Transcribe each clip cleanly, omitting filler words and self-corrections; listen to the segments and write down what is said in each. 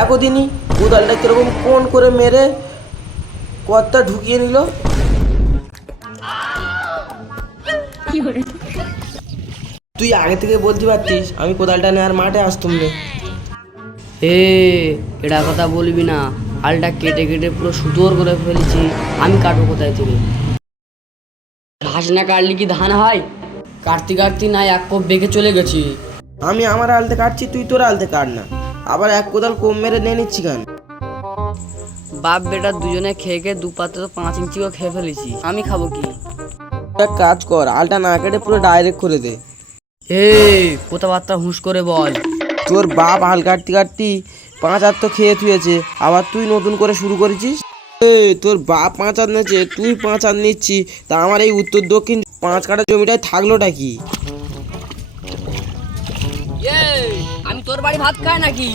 দেখো দিনি কোদালটা কিরকম কোন করে মেরে কতটা ঢুকিয়ে নিল। তুই আগে থেকে বলতে পারতিস, আমি কোদালটা নেওয়ার মাঠে আসতুম না। হে, এটা কথা বলবি না। হালটা কেটে কেটে পুরো সুতোর করে ফেলেছি, আমি কাটবো কোথায় থেকে? ঘাস না কাটলে কি ধান হয়? কাটতে কাটতে না এক কোপ বেঁকে চলে গেছি। আমি আমার আলতে কাটছি, তুই তোর আলতে কাট না, আবার এক কোদাল কম মেরে নিয়ে নিচ্ছি কেন? বাপ বেটা দুজনে খেয়ে খেয়ে 2 পাত্র তো 5 ইঞ্চিও খেয়ে ফেলেছি, আমি খাবো কি? এক কাজ কর, আলটা না কেটে পুরো ডাইরেক্ট করে দে। হে, কথাবার্তা হুঁশ করে বল। তোর বাপ হাল কাটতে কাটতে 5 হাত তো খেয়ে থুয়েছে, আবার তুই নতুন করে শুরু করেছিস। তোর বাপ 5 হাত নিয়েছে, তুই 5 হাত নিচ্ছি, তা আমার এই উত্তর দক্ষিণ 5 কাঠা জমিটায় থাকলোটা কি? আমি তোর বাড়ি ভাত খাই নাকি?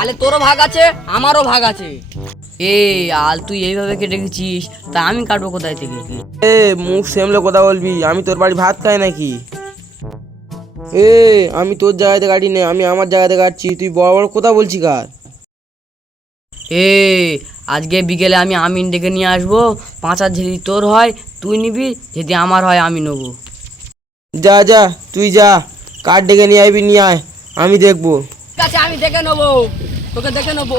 আলে তোরও ভাগ আছে, আমারও ভাগ আছে। আল তুই এইভাবে কেটে গেছিস, তা আমি কাটবো কোথায় থেকে? মুখ সেমলে কথা বলবি, আমি তোর বাড়ি ভাত খাই নাকি? আমি তোর জায়গাতে কাটি নে, আমি আমার জায়গাতে কাটছি, তুই বড় বড় কথা বলছি কার? আজকে বিকেলে আমি আমিন ডেকে নিয়ে আসবো। 5 হাত যদি তোর হয় তুই নিবি, যদি আমার হয় আমি নেবো। যা যা, তুই যা, কাঠ ডেকে নিয়ে আইবি, নিয়ে আয়, আমি দেখবো। ঠিক আছে, আমি দেখে নেবো, তোকে দেখে নেবো।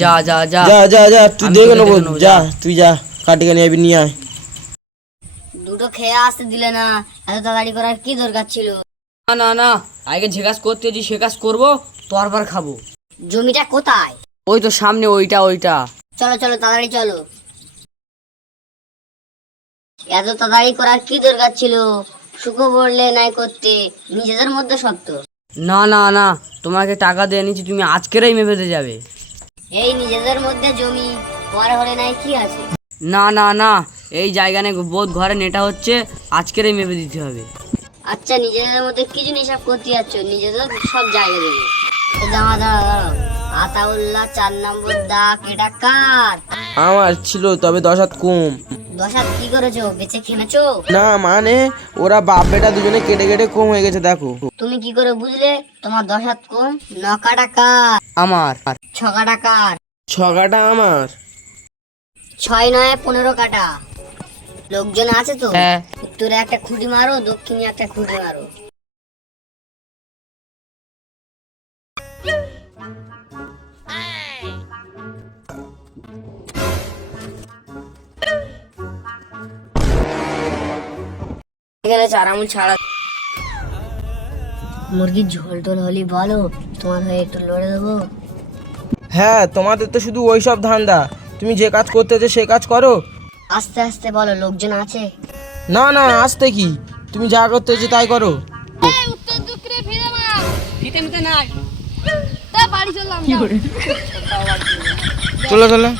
যা যা যা যা যা যা, তুই আমি দেখে তোকে নেবো, দেখে নেবো, যা যা। তুই যা, কাঠ ডেকে নিয়ে আইবি, নিয়ে আয়। দুটো খেয়ে আসতে দিলে না, এত তাড়াতাড়ি করার কি দরকার ছিল? না না না, আগে যে কাজ করতে যে সে কাজ করবো, তোরবার খাবো। জমিটা কোথায়? ওই তো সামনে, ওইটা ওইটা। চলো চলো তাড়াতাড়ি চলো। এত তাড়াতাড়ি করার কি দরকার ছিল? সুখো বললে নাই করতে, নিজেদের মধ্যে শক্ত। না না না, তোমাকে টাকা দিয়ে নিচ্ছি, তুমি আজকেরই মেপেতে যাবে। এই নিজেদের মধ্যে জমি, পরে হলে নাই কি আছে? না না না, এই জায়গা নিয়ে বোধ ঘরে নেটা হচ্ছে, আজকেরই মেপে দিতে হবে। আচ্ছা, নিজেদের মধ্যে কি জন্য হিসাব করতে যাচ্ছ? নিজেদের সব জায়গা দেবে। দাঁড়া দাঁড়া দাঁড়াও, আতাউল্লাহ 4 নম্বর দাগ, এটা কার? আমার ছিল, তবে 10 হাত কম। 10 হাত কি করেছো? বেঁচে খেনেছো? না মানে, ওরা বাপ বেটা দুজনে কেটে কেটে কম হয়ে গেছে, দেখো। তুমি কি করে বুঝলে তোমার 10 হাত কম? 9 কাটা কার? আমার 6 কাটা কার? 6 কাঠা আমার। 6 9 15 কাটা। লোকজন আছে তো? হ্যাঁ। উত্তরে একটা খুঁটি মারো, দক্ষিণে একটা খুঁটি মারো। এখানে 4 আঙুল ছাড়া। মুরগির ঝোল টোল হলি বলো, তোমার হয়ে একটু লড়ে দেবো। হ্যাঁ, তোমাদের তো শুধু ওই সব ধান্দা, তুমি যে কাজ করতে যে সে কাজ করো। আস্তে আস্তে বলো, লোকজন আছে? না না, আসতে কি, তুমি যা করতে যে তাই করো। উত্তর দক্ষিণে ফিরে মার। ফিতে মিতে নাই। তা বাড়ি চললাম। চলো চলো।